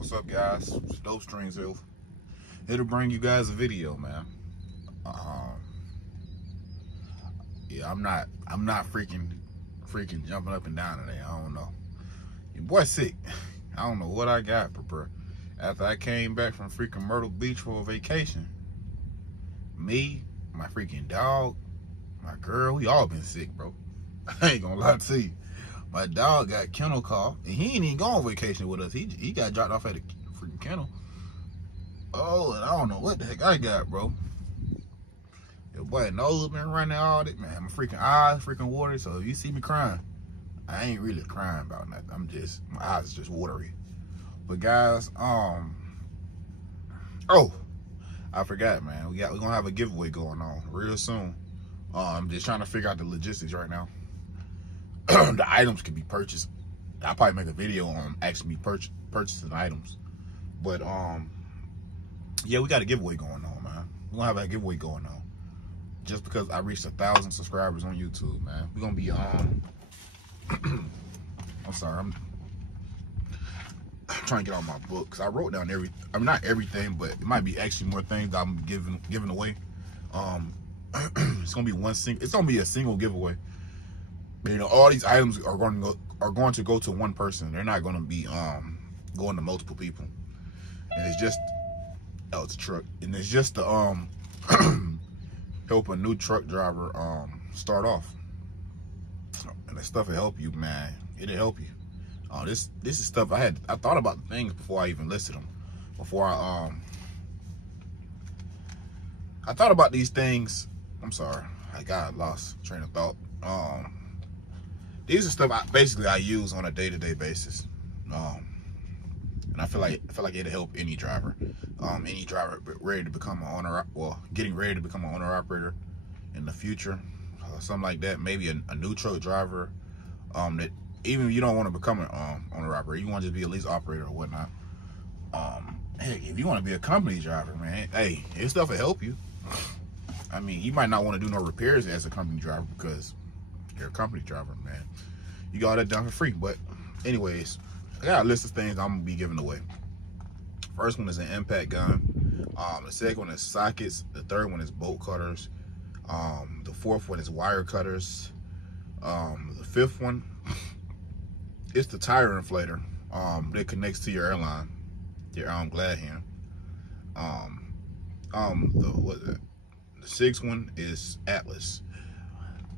What's up, guys? It's Dope Strings. It'll bring you guys a video, man. Yeah, I'm not freaking jumping up and down today. I don't know. Your boy sick. I don't know what I got, bro. After I came back from freaking Myrtle Beach for a vacation, me, my freaking dog, my girl, we all been sick, bro. I ain't gonna lie to you. My dog got kennel cough, and he ain't even go on vacation with us. He got dropped off at a freaking kennel. Oh, and I don't know what the heck I got, bro. Your boy nose been running all that, man. My freaking eyes freaking watery. So if you see me crying, I ain't really crying about nothing. My eyes is just watery. But guys, oh, I forgot, man. We're gonna have a giveaway going on real soon. I'm just trying to figure out the logistics right now. The items can be purchased. I'll probably make a video on actually purchasing items. But yeah, we got a giveaway going on, man. We're gonna have a giveaway going on. Just because I reached 1,000 subscribers on YouTube, man. We're gonna be I'm sorry, I'm trying to get all my books. I wrote down not everything, but it might be actually more things that I'm giving away. It's gonna be it's gonna be a single giveaway. But, you know, all these items are going to go to one person. They're not going to be going to multiple people. And it's just it's a truck, and it's just to help a new truck driver start off. And that stuff will help you, man. It'll help you. This is stuff I thought about the things before I even listed them. Before I thought about these things. I'm sorry, I got lost train of thought. These are stuff I use on a day-to-day basis, and I feel like it'll help any driver ready to become an owner, getting ready to become an owner operator in the future, something like that. Maybe a new truck driver, that even if you don't want to become an owner operator, you want to just be a lease operator or whatnot. Heck, if you want to be a company driver, man, hey, this stuff will help you. I mean, you might not want to do no repairs as a company driver because you're a company driver, man. You got that done for free. But anyways, I got a list of things I'm gonna be giving away. First one is an impact gun. The second one is sockets. The third one is bolt cutters. The fourth one is wire cutters. The fifth one is the tire inflator that connects to your airline, your glad hand. The sixth one is Atlas.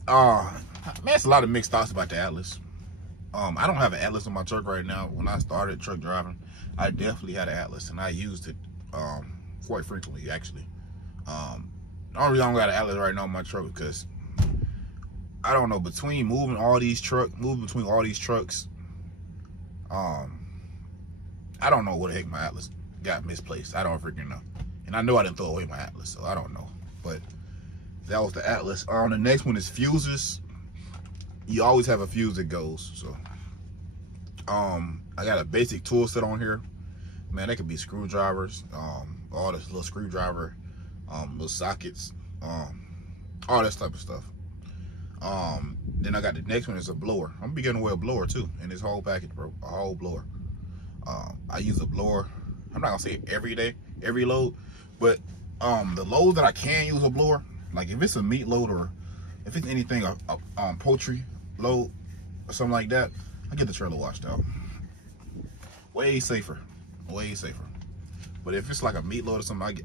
Man, it's a lot of mixed thoughts about the Atlas. I don't have an Atlas on my truck right now. When I started truck driving, I definitely had an Atlas, and I used it quite frequently, actually. The only reason I don't got an Atlas right now on my truck because I don't know, between moving between all these trucks, I don't know what the heck my Atlas got misplaced. I don't freaking know. And I know I didn't throw away my Atlas, so I don't know. But that was the Atlas. The next one is fuses. You always have a fuse that goes. So I got a basic tool set on here. Man, they could be screwdrivers, all this little screwdriver, little sockets, all this type of stuff. Then I got the next one is a blower. I'm gonna be giving away a blower too in this whole package, bro. A whole blower. I use a blower. I'm not gonna say every day, every load, but the loads that I can use a blower, like if it's a meat load or if it's anything poultry load or something like that, I get the trailer washed out. Way safer, way safer. But if it's like a meat load or something, I get,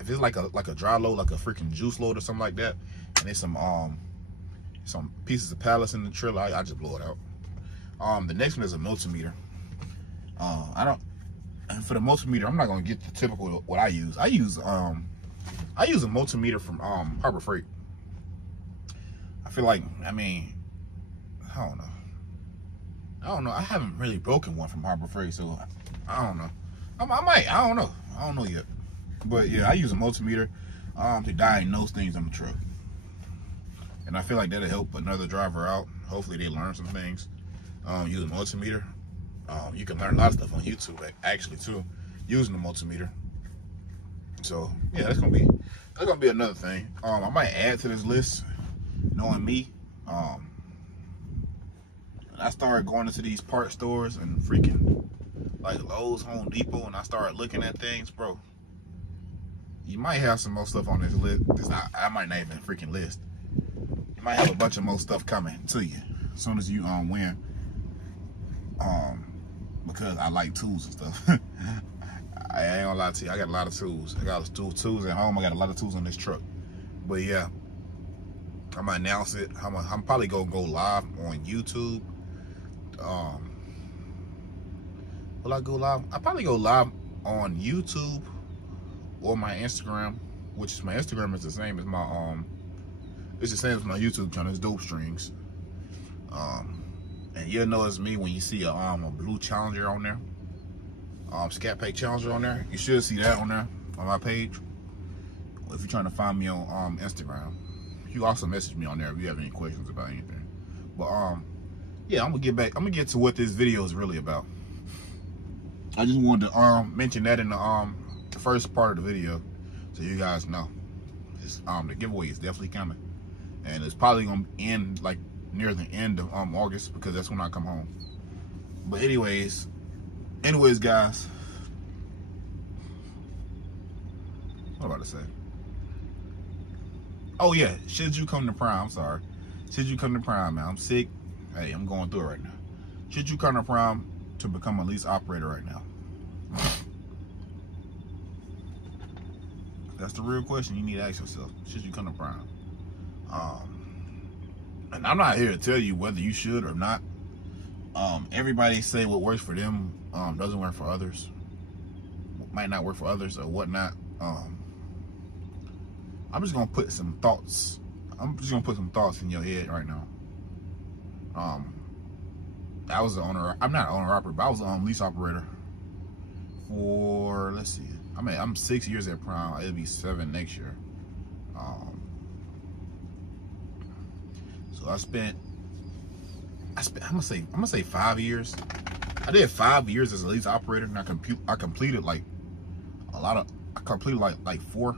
if it's like a dry load, like a freaking juice load or something like that, and there's some pieces of pallets in the trailer, I just blow it out. The next one is a multimeter. And for the multimeter, I'm not gonna get the typical what I use. I use a multimeter from Harbor Freight. I feel like, I mean, I don't know. I haven't really broken one from Harbor Freight, so I don't know. I might. I don't know. I don't know yet. But yeah, I use a multimeter to diagnose things on the truck, and I feel like that'll help another driver out. Hopefully, they learn some things. Use a multimeter. You can learn a lot of stuff on YouTube, actually, too, using the multimeter. So yeah, that's gonna be another thing. I might add to this list, knowing me. I started going into these part stores and freaking like Lowe's, Home Depot, and I start looking at things, bro, you might have some more stuff on this list. I might not even freaking list. You might have a bunch of more stuff coming to you as soon as you win. Because I like tools and stuff. I ain't gonna lie to you, I got a lot of tools. I got tools at home. I got a lot of tools on this truck. But yeah, I'm gonna announce it. I'm probably gonna go live on YouTube. Will I go live? I'll probably go live on YouTube or my Instagram, which is my Instagram is the same as my it's the same as my YouTube channel. It's Dope Strings. And you'll know it's me when you see a blue Challenger on there, Scat Pack Challenger on there. You should see that on there on my page. If you're trying to find me on Instagram, you can also message me on there if you have any questions about anything. But yeah, I'm gonna get to what this video is really about. I just wanted to mention that in the first part of the video, so you guys know. It's, the giveaway is definitely coming, and it's probably gonna end like near the end of August, because that's when I come home. But anyways guys, what am I about to say? Oh yeah, should you come to Prime? I'm sorry. Should you come to Prime, man? I'm sick. Hey, I'm going through it right now. Should you come to Prime to become a lease operator right now? That's the real question you need to ask yourself. Should you come to Prime? And I'm not here to tell you whether you should or not. Everybody say what works for them doesn't work for others. Might not work for others or whatnot. I'm just gonna put some thoughts. I'm just gonna put some thoughts in your head right now. I was the owner. I'm not an owner operator, but I was a lease operator for, let's see. I mean, I'm 6 years at Prime. It'll be 7 next year. So I'm gonna say 5 years. I did 5 years as a lease operator, and I completed like I completed like four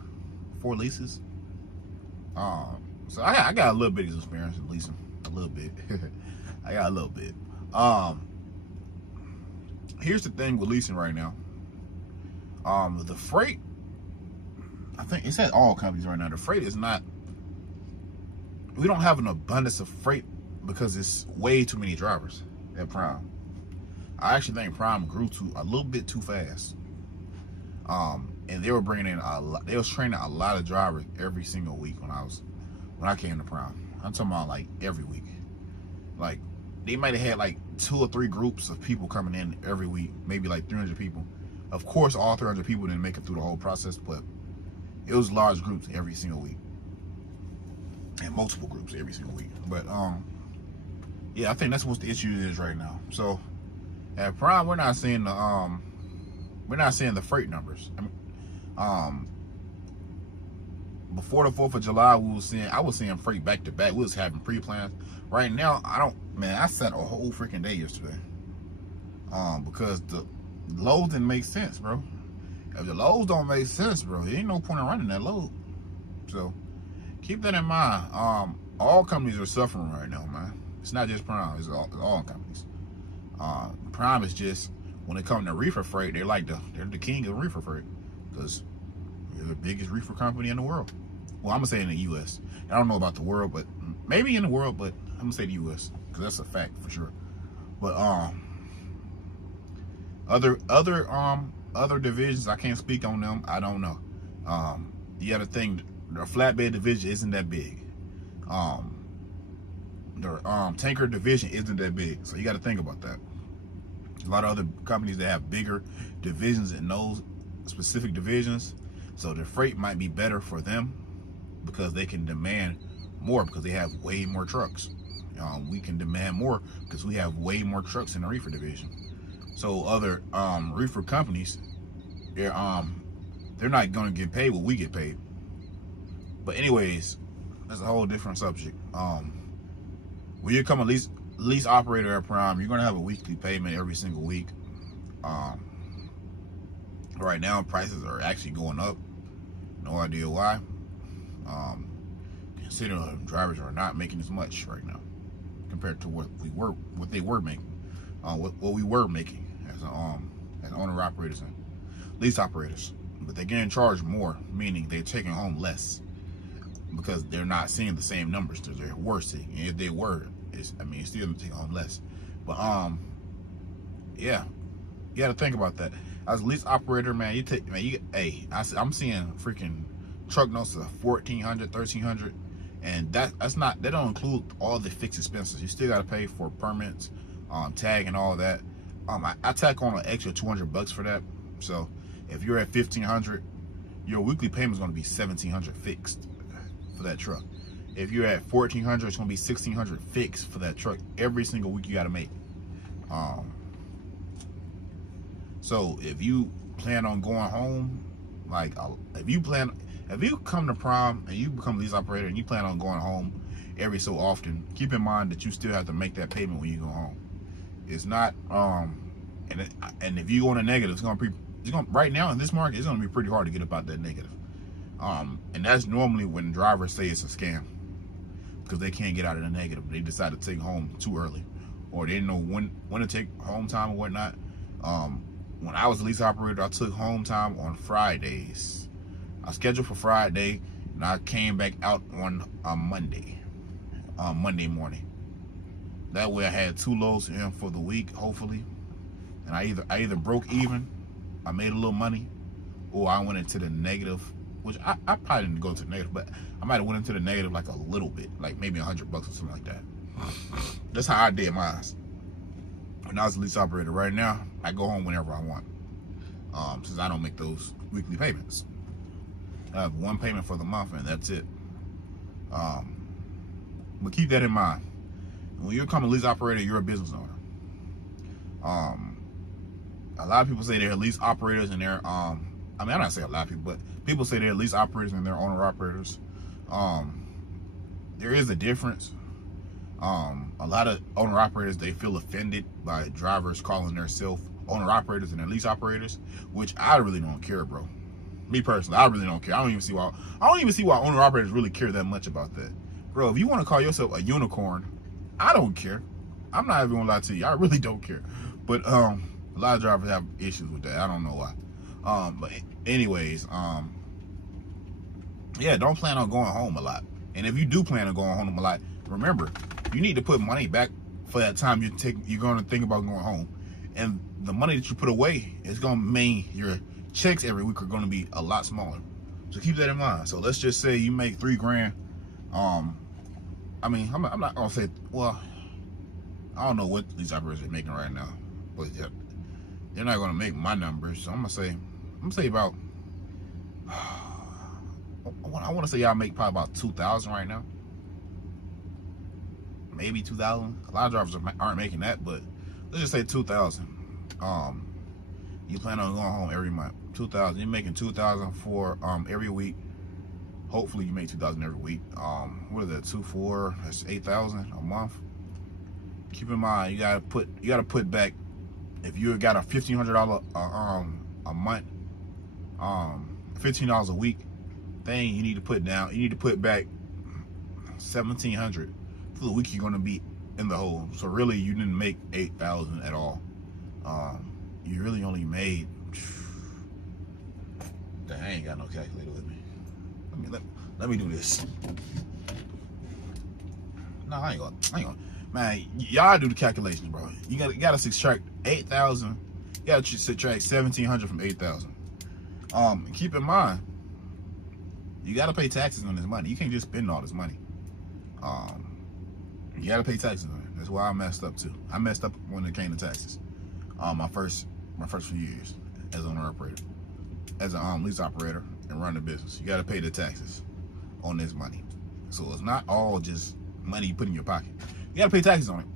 leases. So I got a little bit of experience in leasing, a little bit. I got a little bit. Here's the thing with leasing right now. The freight, I think it's at all companies right now. The freight is not. We don't have an abundance of freight because it's way too many drivers at Prime. I actually think Prime grew a little bit too fast. And they were bringing in they was training a lot of drivers every single week when I came to Prime. I'm talking about like every week. Like they might have had like 2 or 3 groups of people coming in every week, maybe like 300 people. Of course, all 300 people didn't make it through the whole process, but it was large groups every single week. And multiple groups every single week. But yeah, I think that's what the issue is right now. So at Prime, we're not seeing the freight numbers. I mean, before the 4th of July, I was seeing freight back to back. We was having pre-plans. Right now, I sat a whole freaking day yesterday. Because the loads didn't make sense, bro. If the loads don't make sense, bro, there ain't no point in running that load. So keep that in mind. All companies are suffering right now, man. It's not just Prime, it's all companies. Prime is just, when it comes to reefer freight, they're the king of reefer freight, because they're the biggest reefer company in the world. Well, I'm gonna say in the U.S. I don't know about the world, but maybe in the world, but I'm gonna say the U.S. because that's a fact for sure. But other divisions, I can't speak on them. I don't know. The other thing, the flatbed division isn't that big. The tanker division isn't that big, so you got to think about that. A lot of other companies that have bigger divisions in those specific divisions, so the freight might be better for them because they can demand more because they have way more trucks. We can demand more because we have way more trucks in the reefer division. So other reefer companies, they're not going to get paid what we get paid. But anyways, that's a whole different subject. When you become a lease operator at Prime, you're going to have a weekly payment every single week. Right now, prices are actually going up. No idea why. Considering drivers are not making as much right now compared to what they were making. What we were making owner operators and lease operators, but they're getting charged more, meaning they're taking home less because they're not seeing the same numbers that they were seeing. And if they were, it's still taking home less. But yeah, you got to think about that. As a lease operator, man, I'm seeing freaking truck notes of $1,400, $1,300, and that's not, they don't include all the fixed expenses. You still got to pay for permits, tag and all that. I tack on an extra $200 for that. So if you're at $1,500, your weekly payment is going to be $1,700 fixed for that truck. If you're at $1,400, it's going to be $1,600 fixed for that truck every single week you got to make. So if you plan on going home, like if you come to Prime and you become a lease operator and you plan on going home every so often, keep in mind that you still have to make that payment when you go home. It's not and if you go in a negative, it's gonna right now in this market, it's gonna be pretty hard to get about that negative. And that's normally when drivers say it's a scam because they can't get out of the negative. They decide to take home too early, or they didn't know when to take home time or whatnot. When I was a lease operator, I took home time on Fridays. I scheduled for Friday, and I came back out on Monday morning. That way I had 2 loads in for the week, hopefully. And I either broke even, I made a little money, or I went into the negative, which I probably didn't go to the negative, but I might have went into the negative like a little bit, like maybe $100 or something like that. That's how I did mine. When I was a lease operator. Right now, I go home whenever I want, since I don't make those weekly payments. I have 1 payment for the month, and that's it. But keep that in mind. When you become a lease operator, you're a business owner. A lot of people say they're lease operators and they're, I'm not saying a lot of people, but people say they're lease operators and they're owner operators. There is a difference. A lot of owner operators, they feel offended by drivers calling themselves owner operators and they're lease operators, which I really don't care, bro. Me personally, I really don't care. I don't even see why owner operators really care that much about that. Bro, if you want to call yourself a unicorn, I don't care. I'm not even gonna lie to you. I really don't care. But a lot of drivers have issues with that. I don't know why. But anyways, yeah, don't plan on going home a lot. And if you do plan on going home a lot, remember, you need to put money back for that time you're going to think about going home. And the money that you put away is going to mean your checks every week are going to be a lot smaller. So keep that in mind. So let's just say you make $3 grand. I'm not going to say, well, I don't know what these operators are making right now, but they're not going to make my numbers. So I'm going to say about, I want to say y'all make probably about 2,000 right now. Maybe 2,000. A lot of drivers aren't making that, but let's just say 2,000. You plan on going home every month. 2,000. You're making 2,000 for every week. Hopefully you make 2,000 every week. What is that? 2,4. That's 8,000 a month. Keep in mind, you gotta put back. If you got a $1,500 a month, $15 a week thing, you need to put down. You need to put back $1,700 for the week you're gonna be in the hole. So really, you didn't make 8,000 at all. You really only made. Dang, I ain't got no calculator with me. Let me do this. No, I ain't gonna. Man, y'all do the calculations, bro. You gotta subtract 8,000. You gotta subtract 1,700 from 8,000. Keep in mind, you gotta pay taxes on this money. You can't just spend all this money. You gotta pay taxes on it. That's why I messed up too. I messed up when it came to taxes. My first few years as an owner operator, as a lease operator and running a business, you gotta pay the taxes on this money. So it's not all just money you put in your pocket. You gotta pay taxes on it.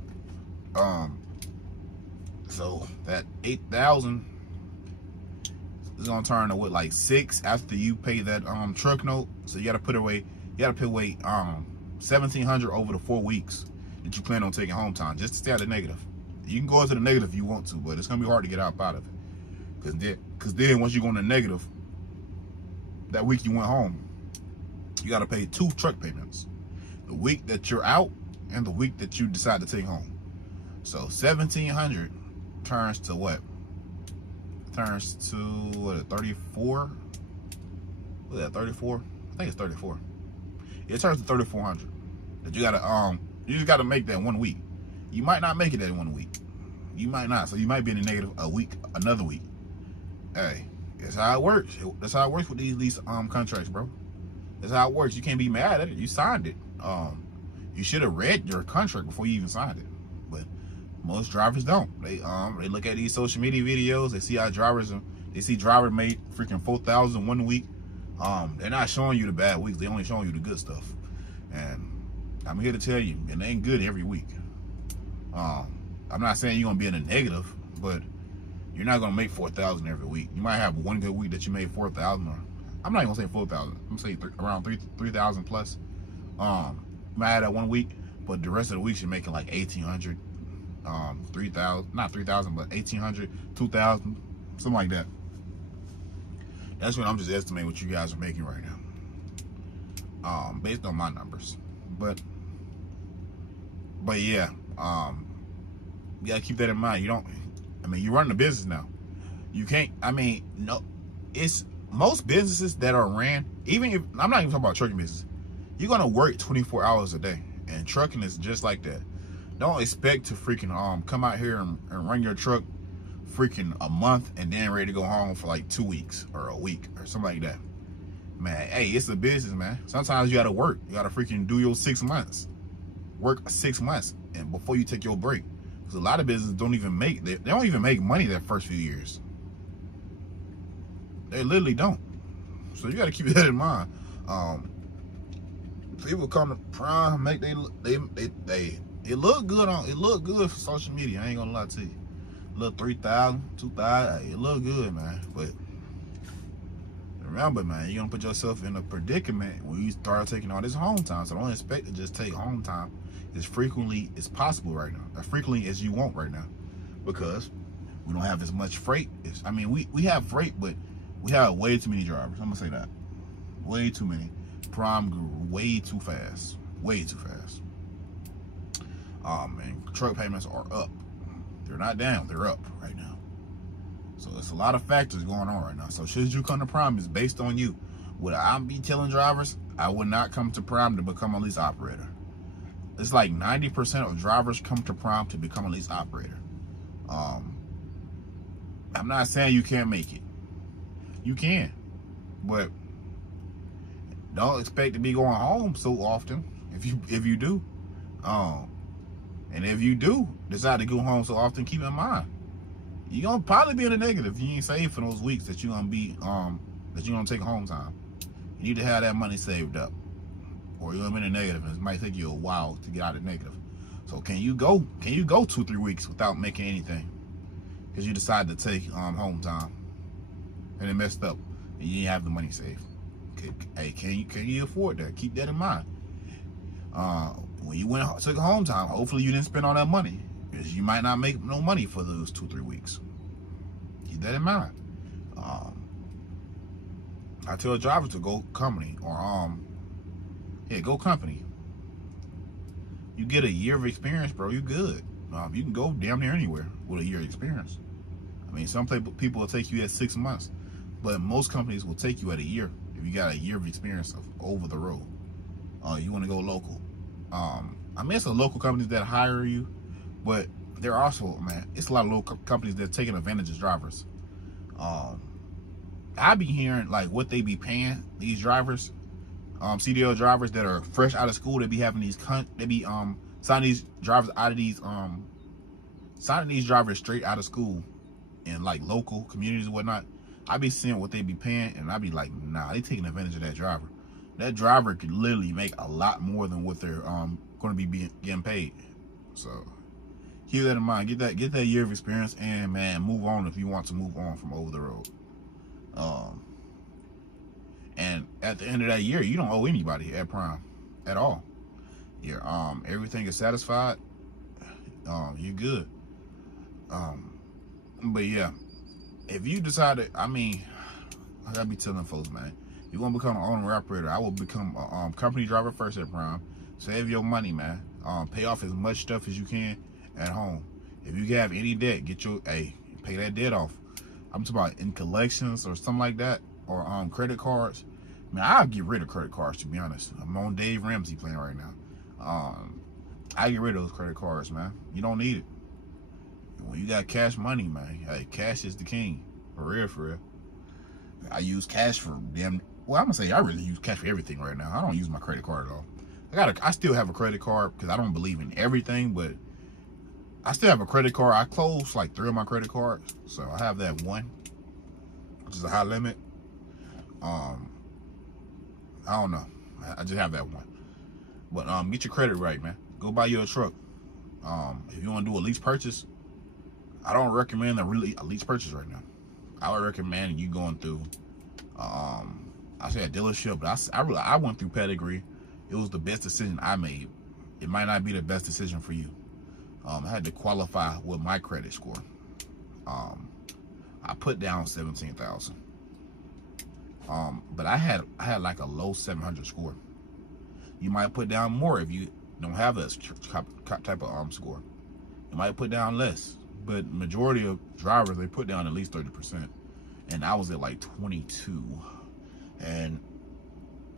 So that 8,000 is gonna turn to what, like 6 after you pay that truck note. So you gotta put away. You gotta pay away 1,700 over the 4 weeks that you plan on taking home time, just to stay out of the negative. You can go into the negative if you want to, but it's gonna be hard to get out of it. Cause then once you go in the negative, that week you went home, you gotta pay 2 truck payments. The week that you're out and the week that you decide to take home. So 1,700 turns to what? turns to what, 34? What's that, 34? I think it's 34. It turns to 3,400. That you gotta you just gotta make that 1 week. You might not make it that 1 week. You might not. So you might be in the negative a week, another week. Hey, that's how it works. That's how it works with these lease contracts, bro. That's how it works. You can't be mad at it. You signed it. You should have read your contract before you even signed it. But most drivers don't. They look at these social media videos. They see how drivers made freaking 4,000 1 week. They're not showing you the bad weeks. They only showing you the good stuff. And I'm here to tell you, it ain't good every week. I'm not saying you're gonna be in a negative, but you're not gonna make 4,000 every week. You might have one good week that you made 4,000, or I'm not even gonna say 4,000. I'm gonna say around 3,000 plus. You might have that 1 week, but the rest of the weeks you're making like 1,800, 3,000, not 3,000, but 1,800, 2,000, something like that. That's what I'm just estimating what you guys are making right now, based on my numbers. But yeah, you gotta keep that in mind. You're running a business now. You can't, no, it's most businesses that are ran, even if, I'm not even talking about trucking business, you're gonna work 24 hours a day. And trucking is just like that. Don't expect to freaking come out here and run your truck freaking a month and then ready to go home for like 2 weeks or a week or something like that. Man, hey, it's a business, man. Sometimes you gotta work. You gotta freaking do your 6 months. Work 6 months and before you take your break. Because a lot of businesses don't even make, they don't even make money that first few years. They literally don't. So you gotta keep that in mind. People come to Prime, make it look good for social media. I ain't gonna lie to you. Look, 3,000, 2,000, it look good, man. But remember, man, you're gonna put yourself in a predicament when you start taking all this home time. So don't expect to just take home time as frequently as possible right now, as frequently as you want right now, because we don't have as much freight. We have freight, but we have way too many drivers. I'm gonna say that, way too many. Prime grew way too fast, way too fast. And truck payments are up. They're not down, they're up right now. So there's a lot of factors going on right now. So should you come to Prime, it's based on you. Would I be telling drivers I would not come to Prime to become a lease operator? It's like 90% of drivers come to Prime to become a lease operator. I'm not saying you can't make it. You can, but don't expect to be going home so often if you do. And if you do decide to go home so often, keep in mind, you're gonna probably be in the negative if you ain't saved for those weeks that you're gonna be that you're gonna take home time. You need to have that money saved up, or you're gonna be in the negative, and it might take you a while to get out of the negative. So can you go 2-3 weeks without making anything because you decide to take home time and it messed up and you didn't have the money saved? Hey, can you afford that? Keep that in mind. When you took home time, hopefully you didn't spend all that money, because you might not make no money for those 2-3 weeks. Keep that in mind. I tell drivers to go company, or go company. You get a year of experience, bro. You good. You can go damn near anywhere with a year of experience. Some people will take you at 6 months, but most companies will take you at a year if you got a year of experience of over the road. You want to go local. It's the local companies that hire you, but there are also, it's a lot of local companies that are taking advantage of drivers. I be hearing like what they be paying these drivers, CDL drivers that are fresh out of school. They be having these, signing these drivers out of these, signing these drivers straight out of school in like local communities and whatnot. I be seeing what they be paying, and I be like, nah, they taking advantage of that driver. That driver could literally make a lot more than what they're going to be getting paid. So keep that in mind. Get that year of experience, and man, move on if you want to move on from over the road. And at the end of that year, you don't owe anybody at Prime at all. Your everything is satisfied. You're good. But yeah, if you decide to, I gotta be telling folks, man, you want to become an owner operator, I will become a company driver first at Prime. Save your money, man. Pay off as much stuff as you can at home. If you have any debt, pay that debt off. I'm talking about in collections or something like that, or credit cards. Man, I'll get rid of credit cards, to be honest. I'm on Dave Ramsey plan right now. I get rid of those credit cards, man. You don't need it. When you got cash money, man, hey, cash is the king. For real, for real. I use cash for damn. Well, I'm gonna say I really use cash for everything right now. I don't use my credit card at all. I still have a credit card because I don't believe in everything, but I still have a credit card. I closed like 3 of my credit cards, so I have that one, which is a high limit. I don't know. I just have that one. But get your credit right, man. Go buy you a truck. If you want to do a lease purchase, I don't recommend a lease purchase right now. I would recommend you going through, I say a dealership, but I went through Pedigree. It was the best decision I made. It might not be the best decision for you. I had to qualify with my credit score. I put down 17,000. But I had like a low 700 score. You might put down more if you don't have that type of score. You might put down less, but majority of drivers, they put down at least 30%, and I was at like 22. And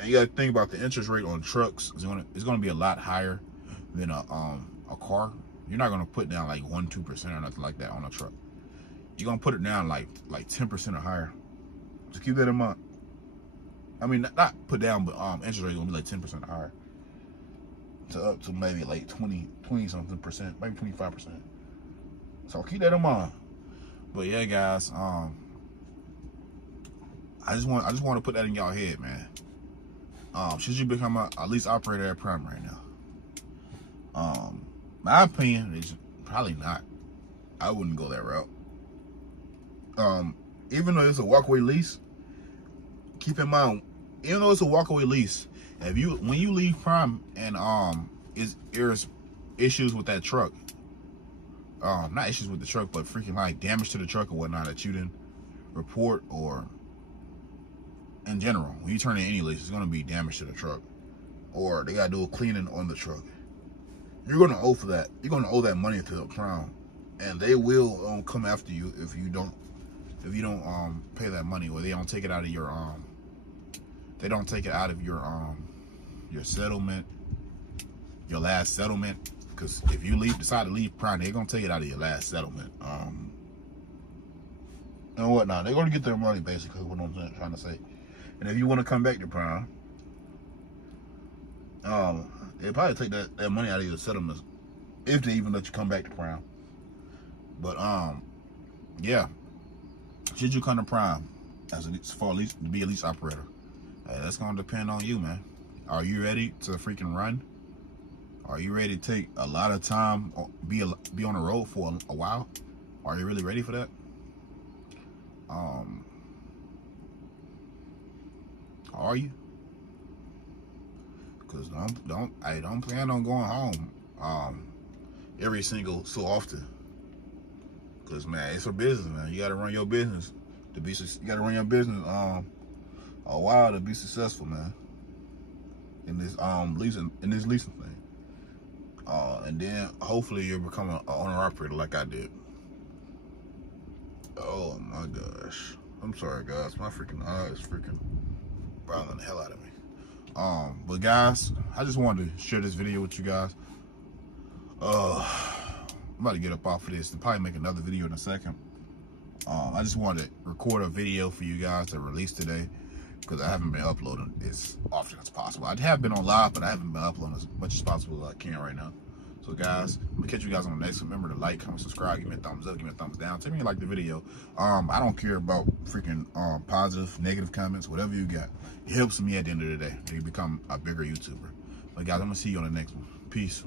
you got to think about the interest rate on trucks. It's gonna be a lot higher than a car. You're not gonna put down like 1-2% or nothing like that on a truck. You're gonna put it down like 10% or higher. Just keep that in mind. I mean, not put down, but interest rate gonna be like 10% higher, to up to maybe like 20 something percent, maybe 25%. So keep that in mind. But yeah, guys, I just want to put that in y'all head, man. Should you become a lease operator at Prime right now? My opinion is probably not. I wouldn't go that route. Even though it's a walkaway lease, keep in mind, even though it's a walkaway lease, when you leave Prime and there's issues with that truck, not issues with the truck, but freaking like damage to the truck or whatnot that you didn't report, or in general, when you turn in any lease, it's gonna be damage to the truck, or they gotta do a cleaning on the truck. You're gonna owe for that. You're gonna owe that money to the Prime, and they will come after you if you don't pay that money, or they don't take it out of your your settlement, your last settlement. Because if you decide to leave Prime, they're gonna take it out of your last settlement, and whatnot. They're gonna get their money, basically, what I'm trying to say. And if you want to come back to Prime, they'll probably take that money out of your settlements, if they even let you come back to Prime. But yeah, should you come to Prime to be a lease operator? That's gonna depend on you, man. Are you ready to freaking run? Are you ready to take a lot of time, be on the road for a while? Are you really ready for that? Are you? Because don't plan on going home every single so often. Because, man, it's a business, man. You got to run your business you got to run your business a while to be successful, man. In this leasing thing. And then hopefully you'll become an owner operator like I did. Oh my gosh. I'm sorry, guys. My freaking eye is freaking bothering the hell out of me. But guys, I just wanted to share this video with you guys. I'm about to get up off of this and probably make another video in a second. I just wanted to record a video for you guys to release today, because I haven't been uploading as often as possible. I have been on live, but I haven't been uploading as much as possible as I can right now. So guys, I'm gonna catch you guys on the next one. Remember to like, comment, subscribe, give me a thumbs up, give me a thumbs down. Tell me you like the video. I don't care about freaking positive, negative comments, whatever you got. It helps me at the end of the day to become a bigger YouTuber. But guys, I'm gonna see you on the next one. Peace.